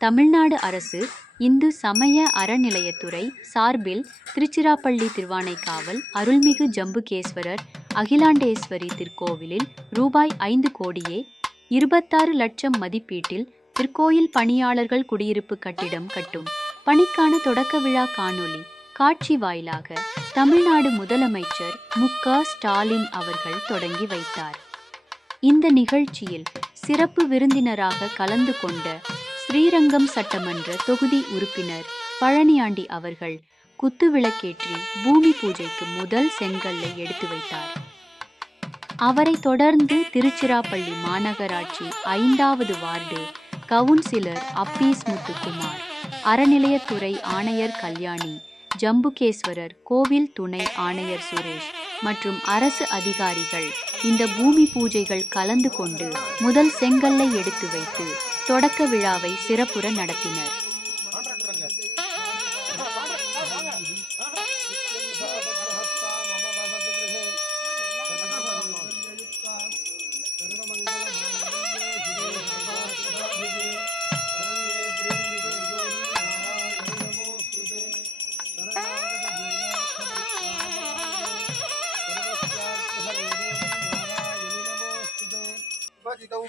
தமிழ்நாடு அரசு இந்து சமய அறநிலையத்துறை சார்பில் திருச்சிராப்பள்ளி திருவானைக்காவல் அருள்மிகு ஜம்புகேஸ்வரர் அகிலாண்டேஸ்வரி திருக்கோவிலில் ரூபாய் 5 கோடியே 26 லட்சம் மதிப்பீட்டில் திருக்கோயில் பணியாளர்கள் குடியிருப்பு கட்டிடம் கட்டும் பணிக்கான தொடக்க விழா காணொளி காட்சி வாயிலாக தமிழ்நாடு முதலமைச்சர் மு.க.ஸ்டாலின் அவர்கள் தொடங்கி வைத்தார். இந்த நிகழ்ச்சியில் சிறப்பு விருந்தினராக கலந்து கொண்ட ஸ்ரீரங்கம் சட்டமன்ற தொகுதி உறுப்பினர் பழனியாண்டி அவர்கள் குத்துவிளக்கேற்றி பூமி பூஜைக்கு முதல் செங்கல்லை எடுத்து வைத்தார். அவரை தொடர்ந்து திருச்சிராப்பள்ளி மாநகராட்சி 5வது வார்டு கவுன்சிலர் அப்பீஸ் முத்துக்குமார், அறநிலையத்துறை ஆணையர் கல்யாணி, ஜம்புகேஸ்வரர் கோவில் துணை ஆணையர் சுரேஷ் மற்றும் அரசு அதிகாரிகள் இந்த பூமி பூஜைகள் கலந்து கொண்டு முதல் செங்கல்லை எடுத்து வைத்து தொடக்க விழாவை சிறப்புற நடத்தினர்.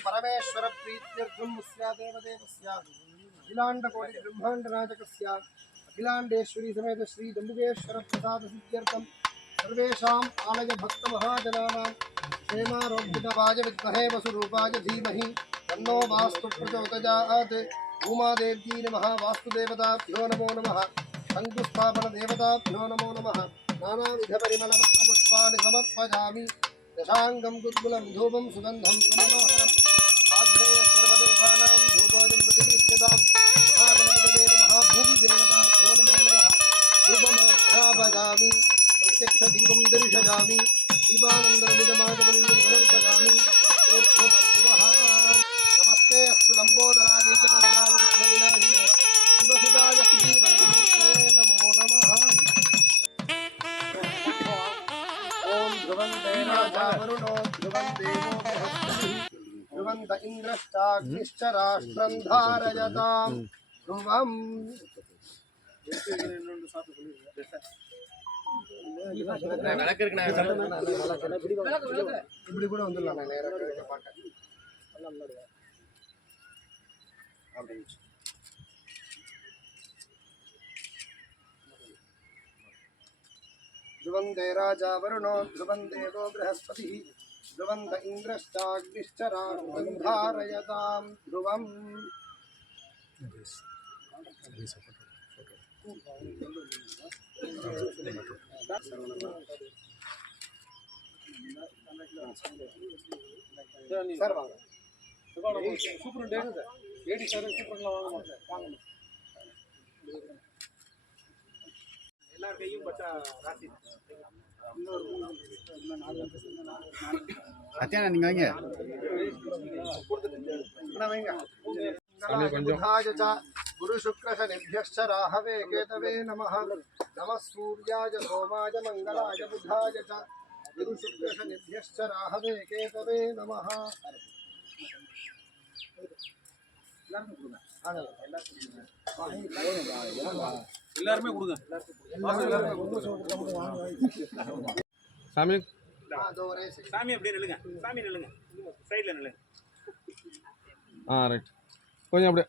परमेश्वर प्रीत्यर्थं स्यादेव देवस्य अखिलाण्डकोटि ब्रह्माण्डनायकस्य अखिलाण्डेश्वरी समेत श्री जम्बुकेश्वर प्रसाद सिद्ध्यर्थं सर्वेषाम् आलय भक्त महाजनानां क्षेमारोग्यवाय विद्महे वसुरूपाय धीमहि तन्नो वास्तु प्रचोदयात्. उमादेव्यै नमः. वास्तुदेवताभ्यो नमो नमः. शङ्कुस्थापन देवताभ्यो नमो नमः. नानाविधपरिमलपुष्पाणि समर्पयामि. दशांगं गुद्गुलं धूपं सुगन्धं सुमनोहरम् आग्रे सर्वदेवानां धूपोऽयं प्रतिष्ठितां महागणपतये नमः. भूमिदेवताभ्यो नमो नमः. धूपमाघ्रापयामि. प्रत्यक्षदीपं दर्शयामि. दीपानन्दरमिदमादवं समर्पयामि. नमस्ते अस्तु लम्बोदराय च विघ्नविनाशिने शिवसुताय श्रीवल्लभाय नमो नमः. ध्रुवन्ते राजा वरुणो ध्रुवं देवो बृहस्पतिः ध्रुवन्त इन्द्रश्चाग्निश्च राष्ट्रं धारयतां ध्रुवम्. இப்படி கூட வந்துடலாம். நான் நேராக பார்க்க ध्रुवन्ते राजा वरुणो ध्रुवं देवो बृहस्पतिः ध्रुवन्त इन्द्रश्चाग्निश्च राष्ट्रं धारयतां ध्रुवम्. அத்தியானா நீங்க வைங்க. गुरु शुक्र शनिभ्यश्च राहवे केतवे नमः. नमः सूर्याय सोमाय मंगलाय बुधाय च गुरु शुक्र शनिभ्यश्च राहवे केतवे नमः. எல்லாருமே கொடுங்க. சாமி சாமி அப்படியே நில்லுங்க. சாமி நில்லுங்க. சைடுல நில்லுங்க. ரைட். கொஞ்சம் அப்படியே